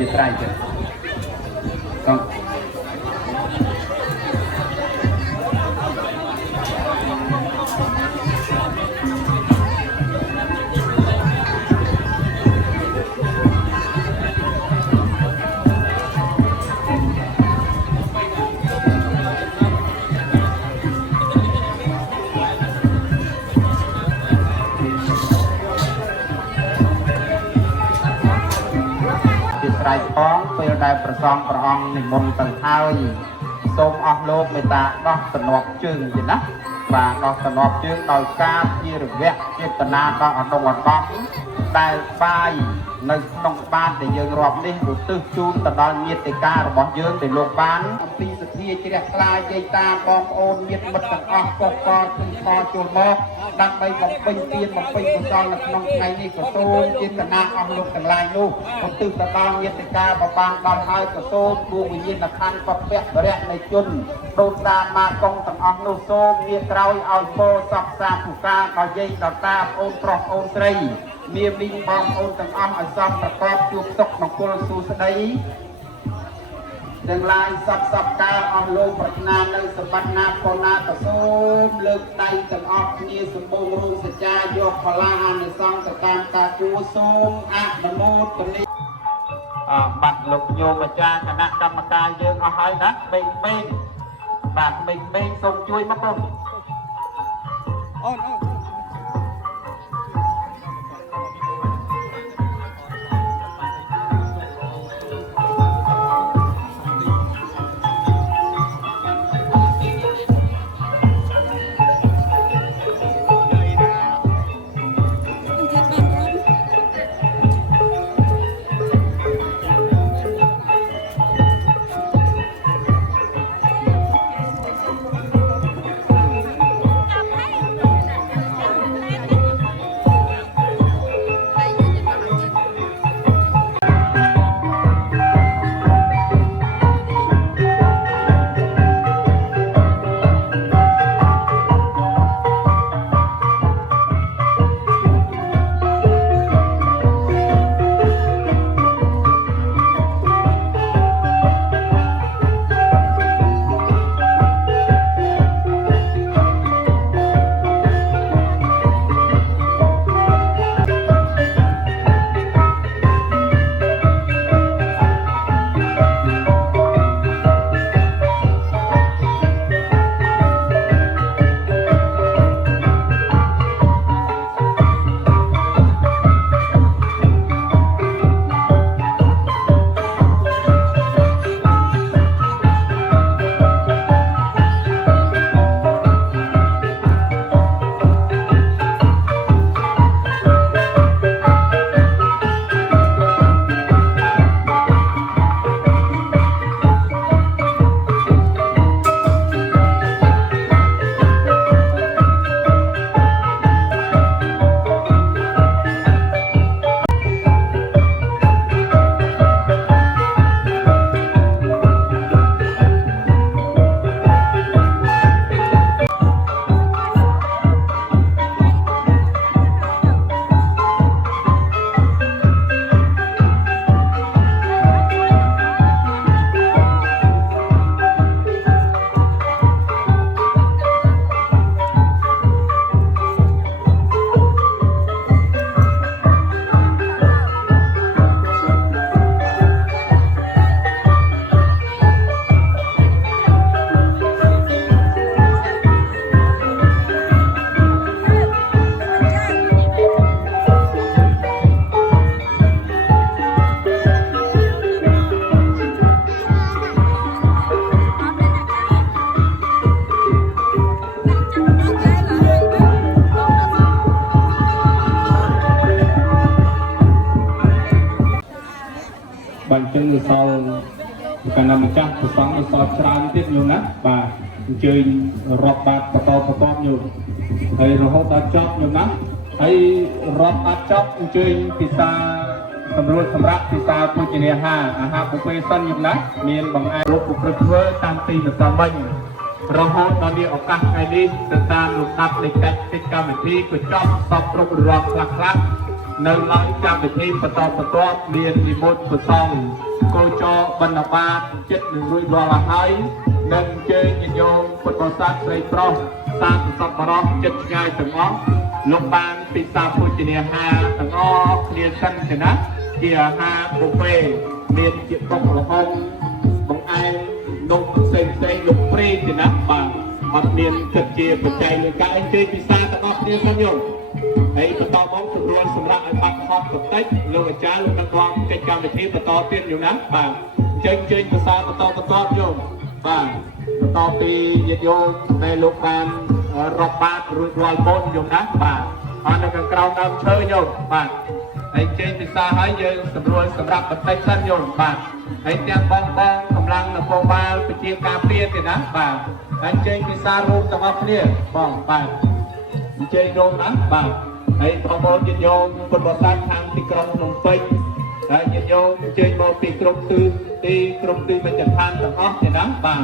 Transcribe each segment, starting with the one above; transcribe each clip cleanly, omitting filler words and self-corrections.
ជាត្រៃទៅ ត្រៃផងពេលដែលប្រសងព្រះអង្គនិមន្តទៅហើយសូមអស់លោកមេត្តាដោះតំណប់ជើងជាណាបាទដោះតំណប់ជើងដោយការជារវៈចេតនាដល់អនុវត្តដែលបាយនៅក្នុងបានដែលយើងរាប់នេះឧទ្ទិសជូនទៅដល់ញាតិការបស់យើងដែលលោកបានអំពីសទ្ធាជ្រះថ្លាយាយតាបងប្អូនញាតិមិត្តទាំងអស់កកកទិញខចូលមកដើម្បីបំពេញទានបំពេញកុសលនៅក្នុងថ្ងៃនេះក៏សូមចេតនាអស់លោកទាំងឡាយនោះឧទ្ទិសទៅដល់ញាតិកាបបានដល់ហើយក៏សូមគួរវិញ្ញាណក្ខន្ធបព្វបរៈនៃជនដូនតាម៉ាកុងទាំងអស់នោះសូមវាក្រោយឲ្យពោសពសាភុកាដល់យាយដល់តាអូនប្រុសអូនស្រីមានមីងបងប្អូនទាំងអស់ឲ្យសំប្រកបជួបសុខមង្គលសួស្តីទាំងឡាយសពកាលអស់លោកប្រាថ្នានៅសម្បត្តិណាផលណាក៏សូមលើកដៃទាំងអស់គ្នាសម្បូររួមសច្ចាយកបលាអានិសង្សទៅតាមការគួរសូមអនុមោទនាបាត់លោកញោមអាចារ្យគណៈកម្មការយើងអស់ហើយណាមេងបាទមេងសូមជួយមកបងអូនបញ្ចឹងសល់កណ្ដាលម្ចាស់ប្រសងសល់ច្រើនទៀតញោមណាបាទអញ្ជើញរាប់បាតបន្តញោមហើយរហូតដល់ចប់ញោមណាហើយរាប់បាតចប់អញ្ជើញពិសាសម្រួលសម្រាប់ពិសាពុជនាហាអាហារបុព្វេសិនញោមណាមានបង្អែមរូបប្រព្រឹត្តធ្វើតាមទីម្សិលមិញរហូតដល់នេះឱកាសថ្ងៃនេះទៅតាមលំដាប់នៃកិច្ចកម្មវិធីក៏ចប់សពគ្រប់រាប់ខ្លះនៅឡើយកម្មវិធីបន្តមាននិមន្តប្រសង គោចបណ្ឌបាតចិត្តនឹងរួចរាល់ហើយនឹងជើញញញោមពុទ្ធបរិស័ទស្រីប្រុសសាធុសពបរោះចិត្តឆ្ងាយទាំងអស់លោកបានពិសាភោជនាហារទាំងអស់គ្នាសិនទៅណាជាអាហារបុហ្វេមានជាតុកល្ហុងបង្អែមនំផ្សេងលោកព្រេងទៅណាបាទអត់មានគិតជាបច្ច័យលើការអញ្ជើញពិសាទាំងអស់គ្នាសិនយោហើយបន្តមកស្រួលសម្រាប់ឲ្យបាត់ហត់បន្តិចលោកអាចារ្យលោកដឹកនាំកិច្ចកម្មវិធីបន្តទៀតយោណាបាទអញ្ជើញភាសាបន្តយោបាទបន្តពីញាតិយោដែលលោកបានរាប់បាតរួចរាល់មុនយោណាបាទអត់នៅខាងក្រោមដើមឈើយោបាទហើយចេញភាសាហើយយើងស្រួលសម្រាប់បន្តិចសិនយោបាទហើយទាំងបងកម្លាំងនគរបាលប្រជាការពារទៀតណាបាទហើយចេញភាសារួមទាំងអស់គ្នាបងបាទអញ្ជើញយោណាបាទហើយបងប្អូនញាតិយោមពុទ្ធបរិស័ទខាងទីក្រុងភ្នំពេញហើយញាតិយោមអញ្ជើញមកពីគ្រប់ទិសទីគ្រប់ទីវិជ្ជដ្ឋានទាំងអស់ទេណាបាទ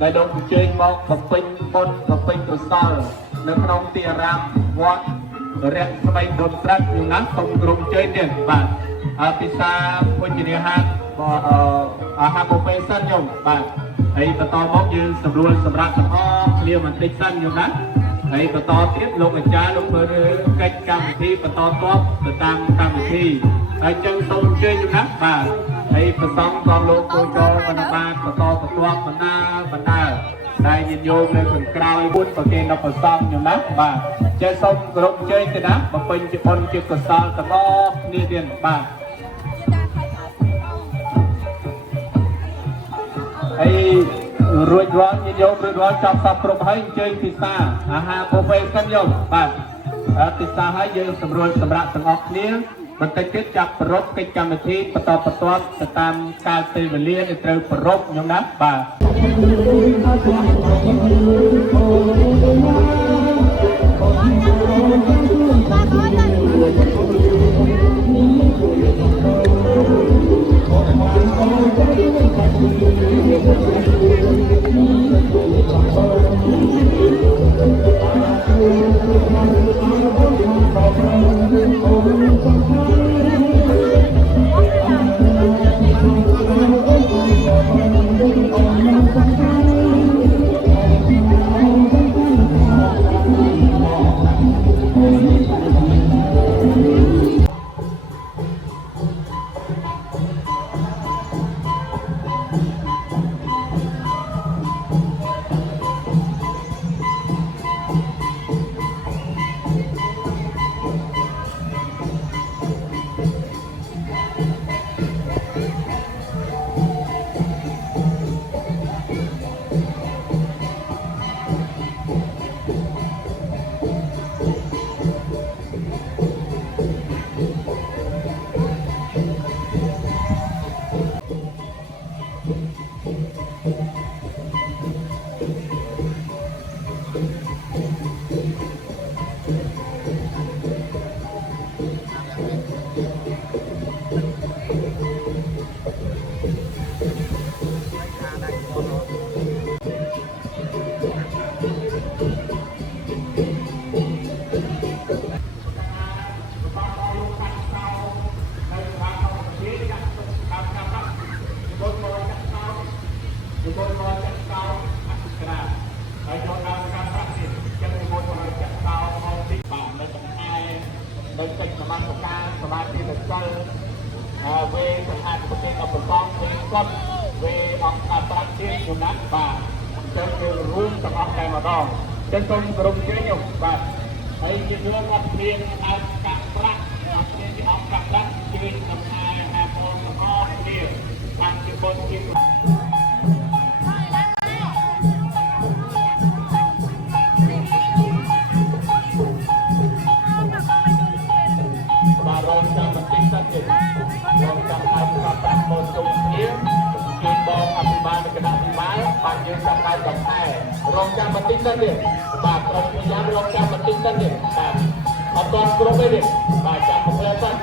ដែលលោកអញ្ជើញមកបំពេញបុណ្យបំពេញកុសលនៅក្នុងទីអារាមវត្តរៈស្បៃបុត្រត្រាត់យូណាសូមក្រុមអញ្ជើញទៀតបាទពិសាពុញ្ញនិហាតអាហារបុហ្វេសិនយោបាទហើយបន្តមកយើងស្រួលសម្រាប់ទាំងអស់គ្នាបន្តិចសិនយោណាហើយបន្តទៀតលោកអាចារ្យលោកធ្វើកិច្ចកម្មវិធីបន្តតបទៅតាមកម្មវិធីហើយចឹងសូមអញ្ជើញយោណាបាទហើយប្រសងដល់លោកគូចរបណ្ឌបាតបន្តបណ្ដាដែលញាតិញោមនៅខាងក្រោយពុទ្ធប្រគេនដល់ប្រសងយោណាបាទចេះសូមគោរពអញ្ជើញទៅណាបំពេញជាបុណ្យជាកុសលទាំងអស់គ្នាទៀតបាទហើយរួចរាល់ញាតិញោមរួចរាល់ចាប់សពគ្រប់ហើយអញ្ជើញពិសាអាហារបុហ្វេសិនយោបាទពិសាហើយយើងសម្រួលសម្រាប់ទាំងអស់គ្នាបន្តិចទៀតចាប់ប្រពកិច្ចកម្មវិធីបន្តទៅតាមកាលពេលវេលាដែលត្រូវប្រពខ្ញុំណាបាទចឹងសូមក្រុមជើញខ្ញុំបាទហើយជារឿងអត់មានអត់កាក់ប្រាក់អត់មានអត់កាក់ប្រាក់ជួយដំណើរអាពលទាំងអស់គ្នាតាមជាបុណ្យជាបាទរងចាំបន្តិចសិនទៀតរងចាំឲ្យប្រកាសបុណ្យជុំគ្នាគេបងអភិបាលគណៈអភិបាលបានយើងចាប់ដៃដល់ខែរងចាំបន្តិចសិនទៀតបាទក្រុមវិញ្ញាណរងចាំបន្តិចសិនទៀតបាទអត់ទាន់គ្រប់ទេទៀតបាទចាំមកផ្លែសិន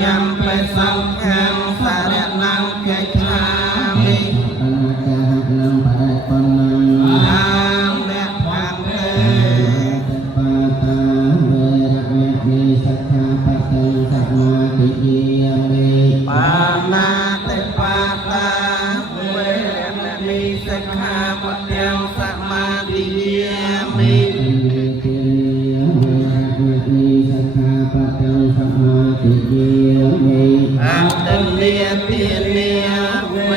Yam pe sam kham sa เกชามิปัญจหักลังปะได้ปนนังอาเมะพังเตปาตาเวระเมมีสัทธาปัจจัยสัมมาทิฏฐิยเมปานาเตปาตาเวระเมมีสัทธาปัจจัยสัมมาทิฏฐิยเมอัตตเลียเปียเลียเว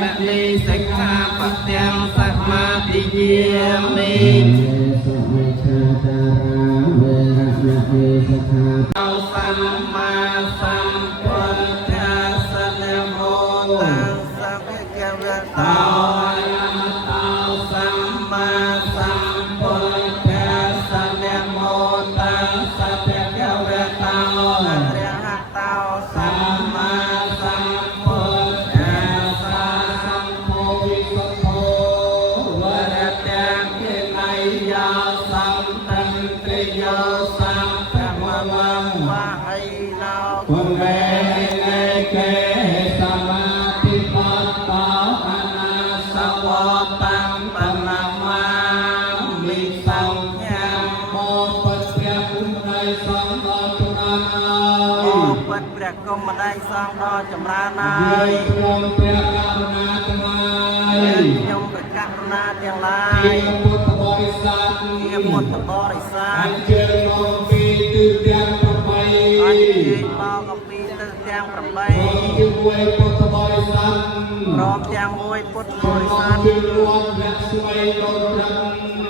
มะลีสิกขาปัตตังสัมมาทิฏฐิยมิสุมิชาตาราเวระมะลีสิกขาเอาสัมมาสัมพุทธัสสะนะโมตัสสะภะคะวะโตอะระหะโตสัมมาสัมพุทธัสสะนะโมตัสสะภะคะวะโตอะระหะโตสัมมาสัมพุทธัสสะสัมโพธิสัพโพวระตังเกนัยยาสัมตันตริโยสัมภะวังวะไอโนกุเมเนเกสมาธิปัตตาอนาสวะตังปนะมามิสังฆังโมปัสสะกุมไดสังฆาจุรานาโมปัสสะกุมไดสังฆาจุรานาโยมเปรกรุณาทั้งหลายโยมเปรกรุณาทั้งหลายพุทธบริษัทพุทธบริษัทอันเชิญมองปีตื่นเตียงประไปอันเชิญมองปีตื่นเตียงประไปพร้อมจึงมวยพุทธบริษัทพร้อมยังมวยพุทธบริษัทจึงรวมและสมัยตนตรัง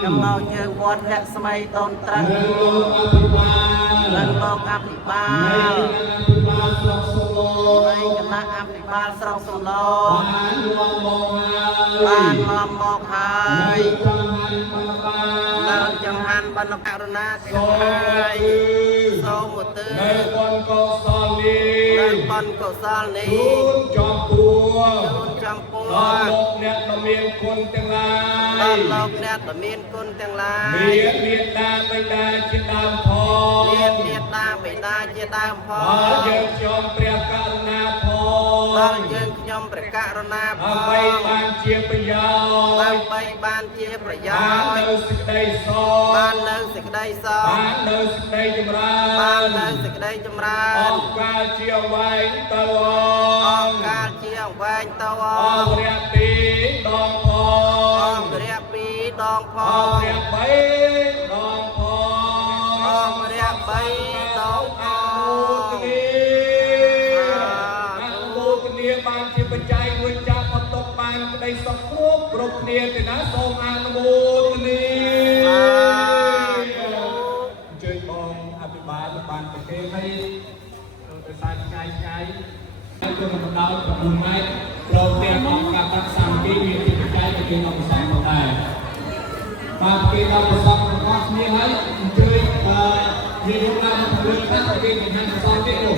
กำลังเจอวัดและสมัยตนตรังเรื่องโลกอภิบาลเรื่องโลกอภิบาลในคณะอภิบาลสระสโลบ้านรวมมองหายบ้านรวมมองหายจังหันบรรณกรุณาเทียนโสมุตในวันก็สาลีในวันก็สาลีรุ่นจอมปัวรุ่นจอมปัวตลกเนี่ยตะเมียนคนจังไรตลกเนี่ยตะเมียนคนจังไรเมียนดาไปดาจิตามพอเมียนดาไปดาจิตามพอเยิงยอมเปรียบกรุณาพอเยิงยอมเปรียบกรุณาพอไปบ้านเชียร์ประยาวไปบ้านเชียร์ประยาวบ้านเลิศสิกได้ซอบ้านเลิศสิกได้ซอบ้านเลิศสิกได้จำราบ้านเลิศสิกได้จำราออกกาเชียร์ไว้ตะวันออกกาเชียร์ไว้ตะวันออกเรียปีดองพอออกเรียปีดองพอออกเรียใบดองพอออกเรียใบดองพอบ้านที่ปัจจัยด้วยจับตกบ้านได้สักครู่กรุบเนียแต่นะทรงอนุโมทนีเชิญมองอภิบาลบ้านประเทศให้ประสานใจให้ตัวมันดาวกับบุญไม้เราเตรียมออกกับรักษาที่มีจิตใจจะเป็นองค์สามได้บางทีเราประสบความนี้ให้เจอมีรูปร่างมันเลือกตั้งเป็นอย่างนั้นสองที่ดู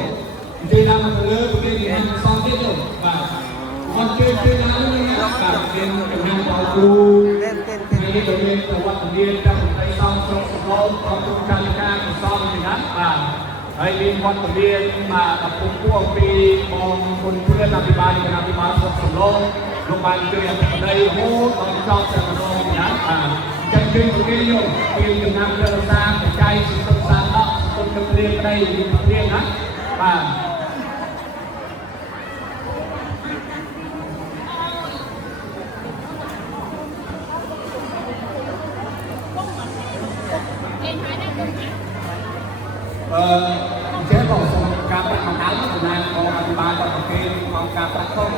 เจอเรามันเลือกเป็นอย่างนั้นสองที่ดูบ่าคนเจอเราเนี่ยแบบเป็นอย่างนั้นเราดูในนี้เราเรียนแต่ว่าเรียนจะไปซ้อมซ้อมซ้อมซ้อมทุกการการซ้อมอย่างนั้นบ่าให้เรียนวันเรียนมากับพวกปีมองคนเพื่อนอภิบาลกันอภิบาลสมสมโลกโรงพยาบาลเจออย่างไรโอ้ตอนชอบแต่กระโดดอย่างนั้นใจจริงตรงนี้โยมปีหนึ่งนำเรื่องสร้างใจสุดสานละคนเรียนได้เรียนนะบ่าเชื่อบอกการประกาศของอภิบาลของประเทศของการประกาศ